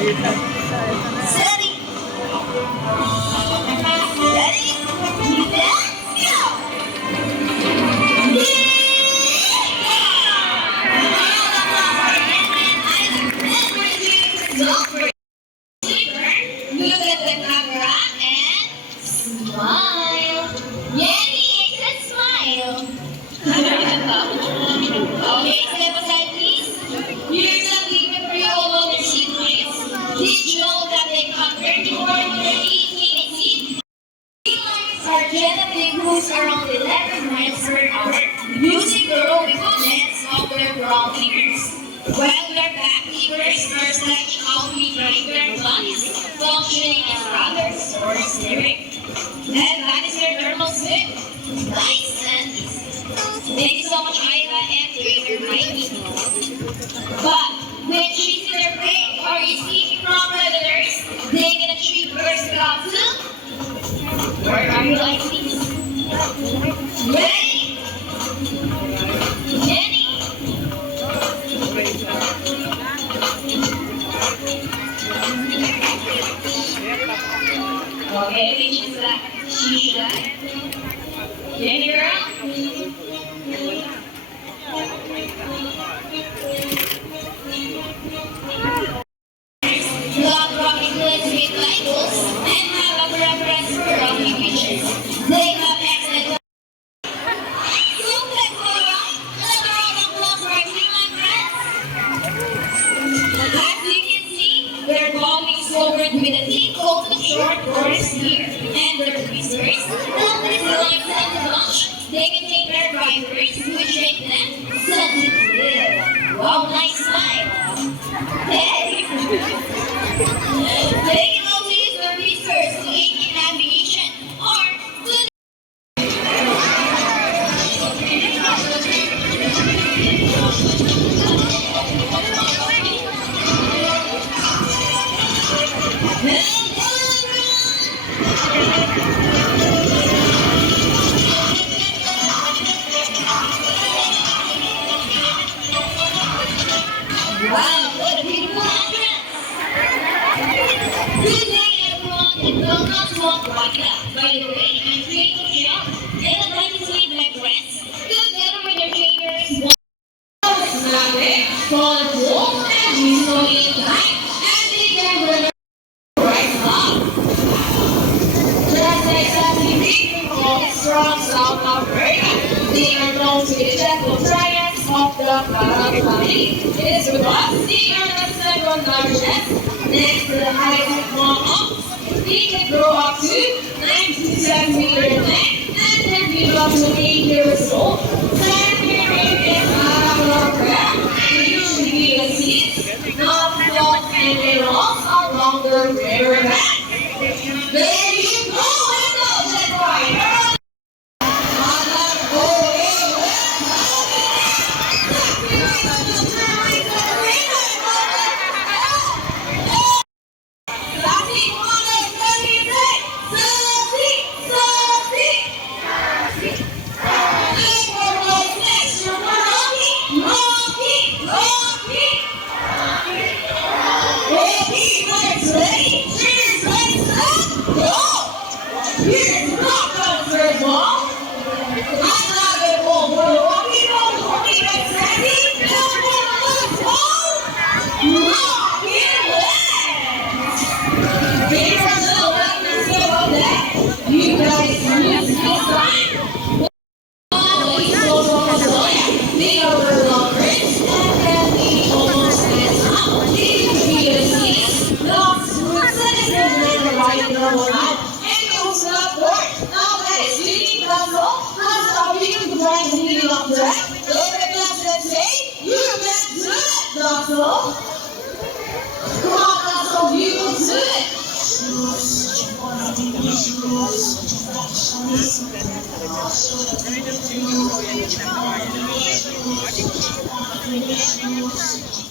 Ready? Ready? Let's go! Look at the camera and smile. Yanni, it's a smile. Okay, step aside, please. Here's a clip for you all on your seat, please. Did you know that they have 34 to 38 feet? Are genetic moves around 11 miles per hour using the rolling movements of their ground fingers. While their back fingers are studying how we drive their bodies, functioning as rudders or steering. And that is their thermal swim. Nice and easy. Thank you so much, Ayla and Trainer Mikey. But when chasing their prey or escaping from predators, they can achieve versatile too. Where are you like this? Ready? Jenny? Okay, she's that. She's that. Jenny girl? Love rocking goods with labels and have a preference for rocky beaches. They have excellent. So let's go around. Let's round of applause for our team and friends. As you can see, they're walking forward with a thick coat of short course here. And their whiskers, not as light as a lunch, they contain their drivers, which make them sensitive. Wow, nice smile. Hey! They can also use their whiskers to aid in navigation or to wow, what a beautiful entrance! Good day, everyone, and welcome to our podcast. By the way, I'm Trainer Michelle, and I'd like to meet my friends, together with their trainers, colorful, and visually inclined, and they can run right up. Just like something big called strong South Alberta, they are known to be gentle giants of the Parag family. It is because they are the second largest next to the height of Momo. They can grow up to 9 to 7 meters length and can live up to 8 years old. Time period is Parag and usually be the seeds, not float and they rolls along the river bank. There you go, and go, that's right. You guys use this line. They are the lovers and then we almost as up. They can be the seeds, dogs, roots, and the right in the world. And also not bored. Now that is really console. How are you to find the meaning of that? Every class that say, you can do it, console. Come on, console, you can do it. Shoes.